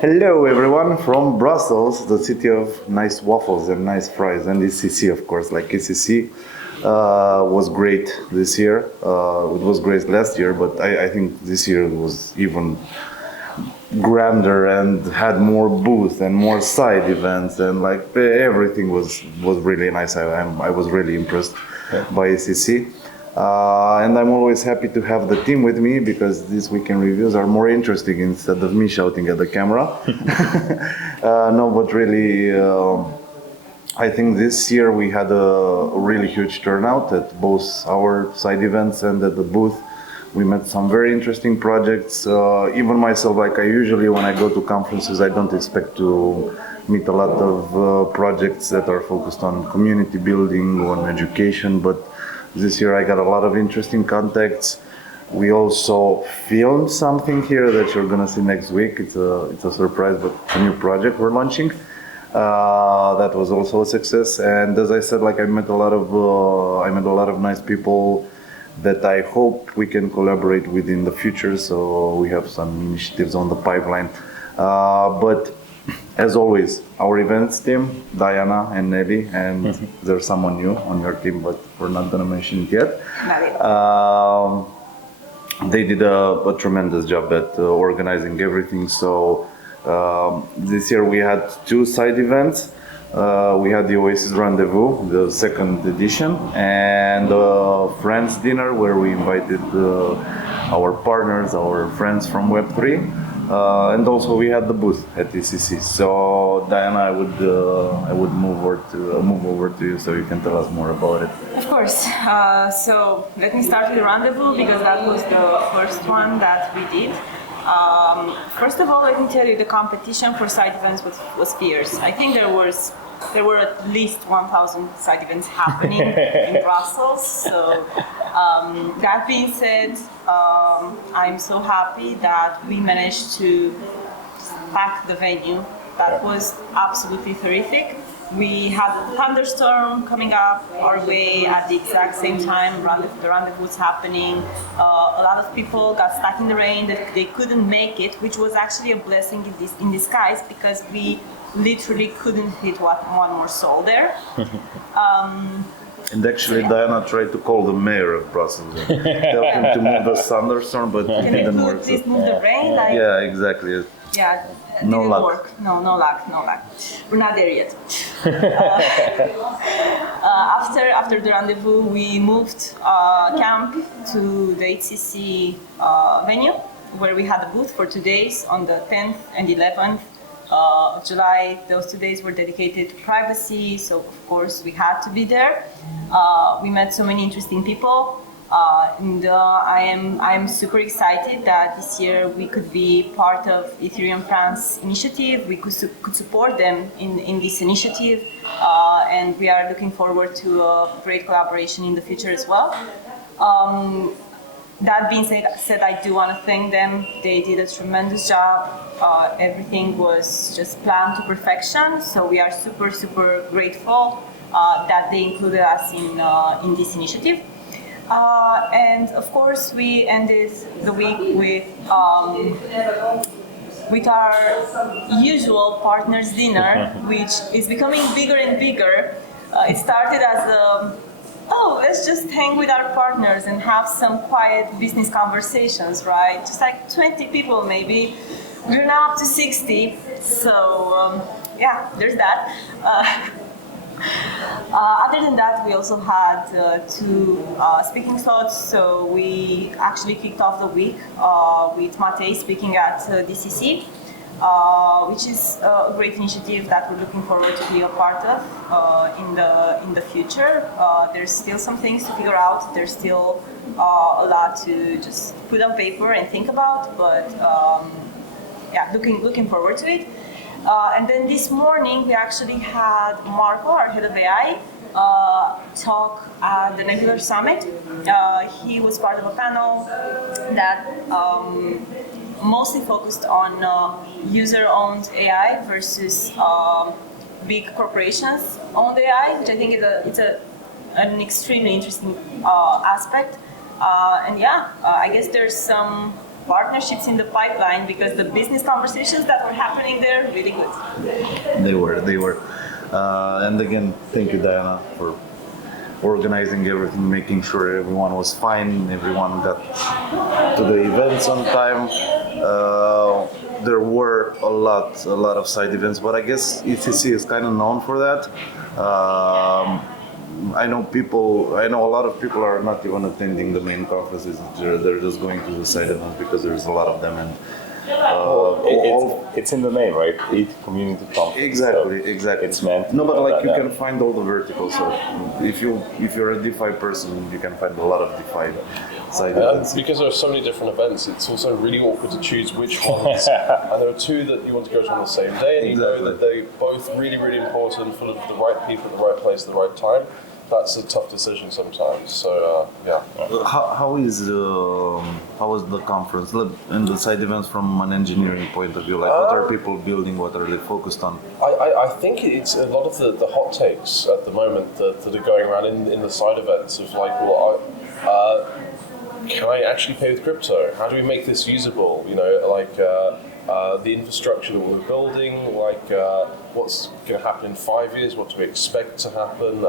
Hello everyone from Brussels, the city of nice waffles and nice fries, and ETHCC of course. Like ETHCC was great this year. It was great last year, but I think this year was even grander and had more booths and more side events, and like everything was really nice. I was really impressed by ETHCC. And I'm always happy to have the team with me because these weekend reviews are more interesting instead of me shouting at the camera. No, but really, I think this year we had a really huge turnout at both our side events and at the booth. We met some very interesting projects. Even myself, like I usually when I go to conferences, I don't expect to meet a lot of projects that are focused on community building, on education, but this year I got a lot of interesting contacts. We also filmed something here that you're gonna see next week. It's a surprise, but a new project we're launching. That was also a success. And as I said, like I met a lot of nice people that I hope we can collaborate with in the future. So we have some initiatives on the pipeline. But as always, our events team, Diana and Nelly, and there's someone new on your team, but we're not gonna mention it yet. They did a tremendous job at organizing everything. So this year we had two side events. We had the Oasis Rendezvous, the second edition, and Friends Dinner, where we invited our partners, our friends from Web3. And also we had the booth at ETHCC. So Diana, I would move over to you so you can tell us more about it. Of course. So let me start with the rendezvous because that was the first one that we did. First of all, let me tell you the competition for side events was fierce. I think there were at least 1,000 side events happening in Brussels. So that being said, I'm so happy that we managed to pack the venue. That was absolutely terrific. We had a thunderstorm coming up our way at the exact same time. The rendezvous was happening. A lot of people got stuck in the rain. They couldn't make it, which was actually a blessing in disguise because we literally couldn't fit one more soul there. And actually, Diana tried to call the mayor of Brussels and tell him to move the thunderstorm, but it didn't work. Please move the rain? Yeah, exactly. Yeah, no luck. Work. No luck. We're not there yet. After the rendezvous, we moved camp to the ETHCC venue, where we had a booth for 2 days on the 10th and 11th of July. Those 2 days were dedicated to privacy, so of course we had to be there. We met so many interesting people. And I am super excited that this year we could be part of Ethereum France initiative. We could support them in this initiative, and we are looking forward to a great collaboration in the future as well. That being said, I do want to thank them. They did a tremendous job. Everything was just planned to perfection. So we are super grateful that they included us in this initiative. And of course, we ended the week with our usual partners dinner, which is becoming bigger and bigger. It started as let's just hang with our partners and have some quiet business conversations, right? Just like 20 people maybe. We're now up to 60, so there's that. Other than that, we also had two speaking slots. So we actually kicked off the week with Matej speaking at DCC, which is a great initiative that we're looking forward to be a part of in the future. There's still some things to figure out. There's still a lot to just put on paper and think about, but looking forward to it. And then this morning we actually had Marco, our head of AI, talk at the Nebular Summit. He was part of a panel that mostly focused on user-owned AI versus big corporations owned AI, which I think is an extremely interesting aspect. I guess there's some partnerships in the pipeline because the business conversations that were happening there really good. They were. And again, thank you, Diana, for organizing everything, making sure everyone was fine, everyone got to the events on time. There were a lot of side events, but I guess ETHCC is kind of known for that. I know a lot of people are not even attending the main conferences. They're just going to the side events because there's a lot of them. And it's in the name, right? Community conference. Exactly. It's meant. No, but like you can find all the verticals. So if you're a DeFi person, you can find a lot of DeFi side events. Because there are so many different events, it's also really awkward to choose which ones. And there are two that you want to go to on the same day, and you know that they're both really, really important, full of the right people at the right place at the right time. That's a tough decision sometimes. So yeah. How is the conference and the side events from an engineering point of view? Like, what are people building? What are they focused on? I think it's a lot of the hot takes at the moment that are going around in the side events of like, well, can I actually pay with crypto? How do we make this usable? You know, like the infrastructure that we're building, like what's going to happen in 5 years? What do we expect to happen?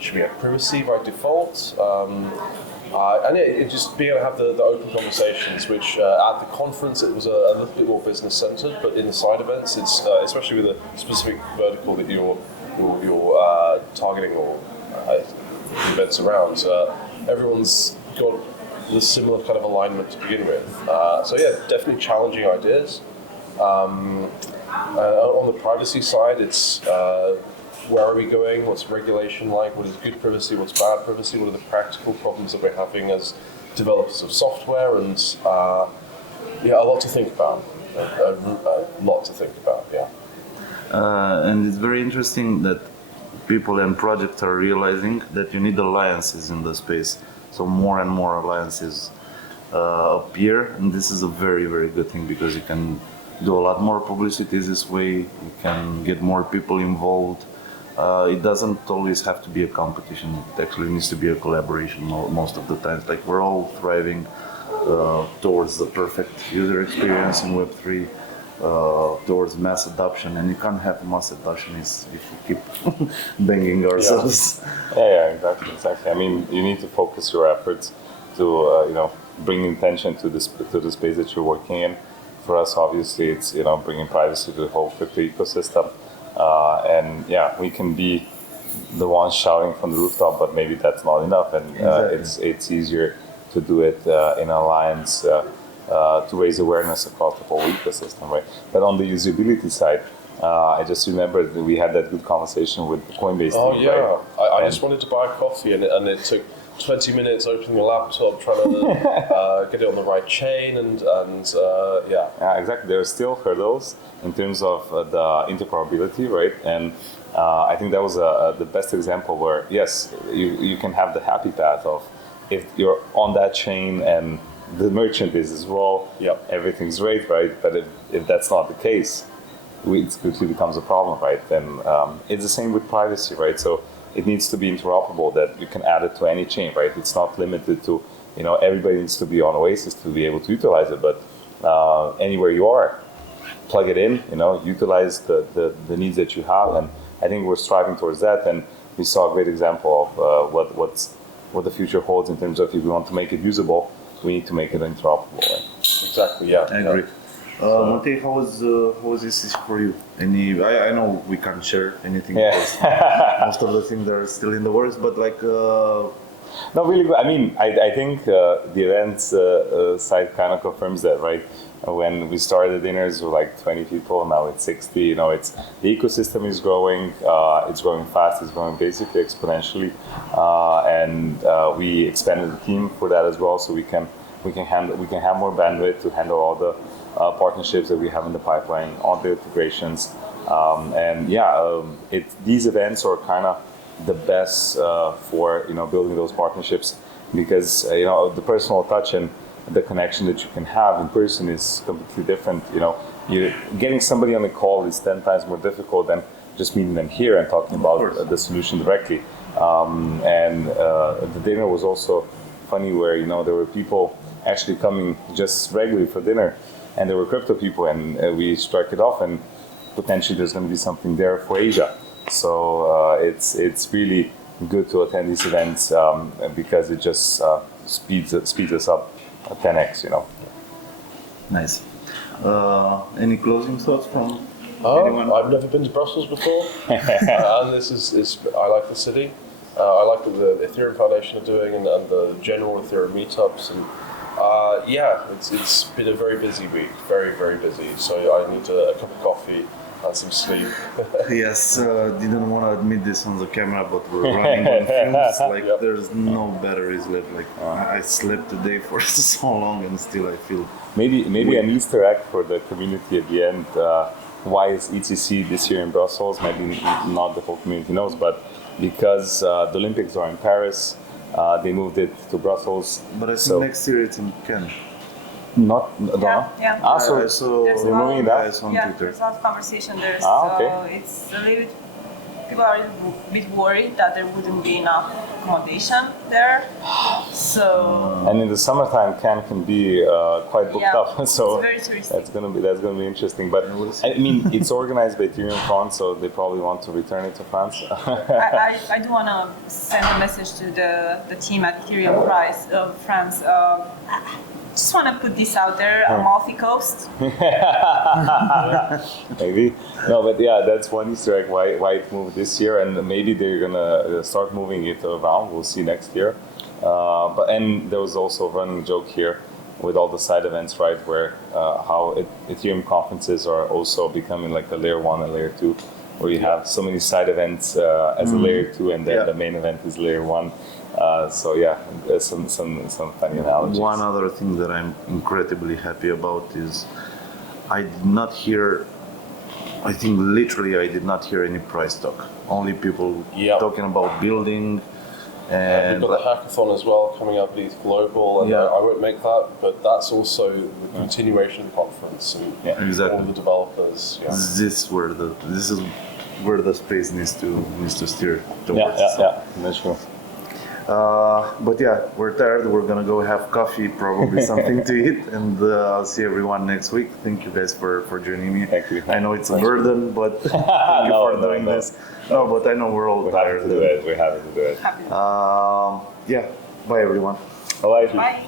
Should we have privacy by default? And it just being able to have the open conversations, which at the conference it was a little bit more business centered, but in the side events, it's especially with a specific vertical that you're targeting or events around. Everyone's got the similar kind of alignment to begin with. So yeah, definitely challenging ideas. On the privacy side, it's where are we going? What's regulation like? What is good privacy? What's bad privacy? What are the practical problems that we're having as developers of software? And yeah, a lot to think about. A lot to think about. Yeah. And it's very interesting that people and projects are realizing that you need alliances in the space. So more and more alliances appear, and this is a very, very good thing because you can do a lot more publicity this way. You can get more people involved. It doesn't always have to be a competition. It actually needs to be a collaboration most of the times. Like we're all thriving towards the perfect user experience in Web3. Towards mass adoption, and you can't have mass adoption if we keep banging ourselves. Yeah, exactly. I mean, you need to focus your efforts to bring attention to the space that you're working in. For us, obviously, it's bringing privacy to the whole crypto ecosystem, and yeah, we can be the ones shouting from the rooftop, but maybe that's not enough, and Exactly. it's easier to do it in alliance. To raise awareness across the whole ecosystem, right? But on the usability side, I just remembered that we had that good conversation with Coinbase. Oh team, yeah, right? I just wanted to buy a coffee and it took 20 minutes opening the laptop, trying to get it on the right chain, and yeah. Yeah, exactly. There are still hurdles in terms of the interoperability, right? And I think that was the best example where, yes, you can have the happy path of if you're on that chain and the merchant is as well, Yep. everything's great, right? But if that's not the case, it quickly becomes a problem, right? Then it's the same with privacy, right? So it needs to be interoperable, that you can add it to any chain, right? It's not limited to, everybody needs to be on Oasis to be able to utilize it, but anywhere you are, plug it in, utilize the needs that you have. And I think we're striving towards that. And we saw a great example of what the future holds in terms of if we want to make it usable, we need to make it interoperable, right? Exactly, yeah. I agree. Matej, how was this for you? I know we can't share anything because most of the things are still in the works, but like. No, really good. I mean, I think the events side kind of confirms that, right? When we started the dinners with like 20 people, now it's 60. The ecosystem is growing. It's growing fast. It's growing basically exponentially, and we expanded the team for that as well, so we can have more bandwidth to handle all the partnerships that we have in the pipeline, all the integrations, and yeah, these events are kind of the best for building those partnerships, because the personal touch and the connection that you can have in person is completely different. You're getting somebody on the call is 10 times more difficult than just meeting them here and talking about the solution directly. And the dinner was also funny where there were people actually coming just regularly for dinner, and there were crypto people, and we struck it off, and potentially there's going to be something there for Asia. So it's really good to attend these events because it just speeds us up 10x, you know. Nice. Any closing thoughts from anyone? I've never been to Brussels before, and this is I like the city. I like what the Ethereum Foundation are doing and the general Ethereum meetups, and it's been a very busy week, very, very busy. So I need a cup of coffee and some sleep. Yes, didn't want to admit this on the camera, but we're running on fumes. Like there's no batteries left. Like I slept today for so long, and still I feel. Maybe an Easter egg for the community at the end. Why is ETHCC this year in Brussels? Maybe not the whole community knows, but because the Olympics are in Paris, they moved it to Brussels. But I think next year it's in Cannes. Not Yeah. Ah, so I saw There's moving that? guys on yeah, Twitter. there's a lot of conversation there. Okay. So it's a little bit, people are a bit worried that there wouldn't be enough accommodation there. So and in the summertime, Cannes can be quite booked up. So it's very touristy. that's gonna be interesting. But I mean, it's organized by Ethereum France, so they probably want to return it to France. I do want to send a message to the team at Ethereum France. Just want to put this out there, Amalfi Coast. Maybe. No, but yeah, that's one Easter egg why it moved this year, and maybe they're gonna start moving it around. We'll see next year. And there was also a running joke here with all the side events, right, where how Ethereum conferences are also becoming like a layer 1 and layer 2, where you have so many side events as a layer 2, and then the main event is layer 1. So yeah, there's some funny analogies. One other thing that I'm incredibly happy about is I did not hear, I think literally I did not hear any price talk. Only people talking about building. And we've got the hackathon as well coming up at ETH Global, and I won't make that, but that's also the continuation of the conference and exactly. all the developers. Yeah. This is where the space needs to steer towards. Yeah, that's true. But yeah, we're tired. We're gonna go have coffee, probably something to eat, and I'll see everyone next week. Thank you guys for joining me. Thank you. I know it's a burden, but thank you for doing this. No, but I know we're all tired. We're happy to do it. Yeah, bye everyone. Bye. Bye.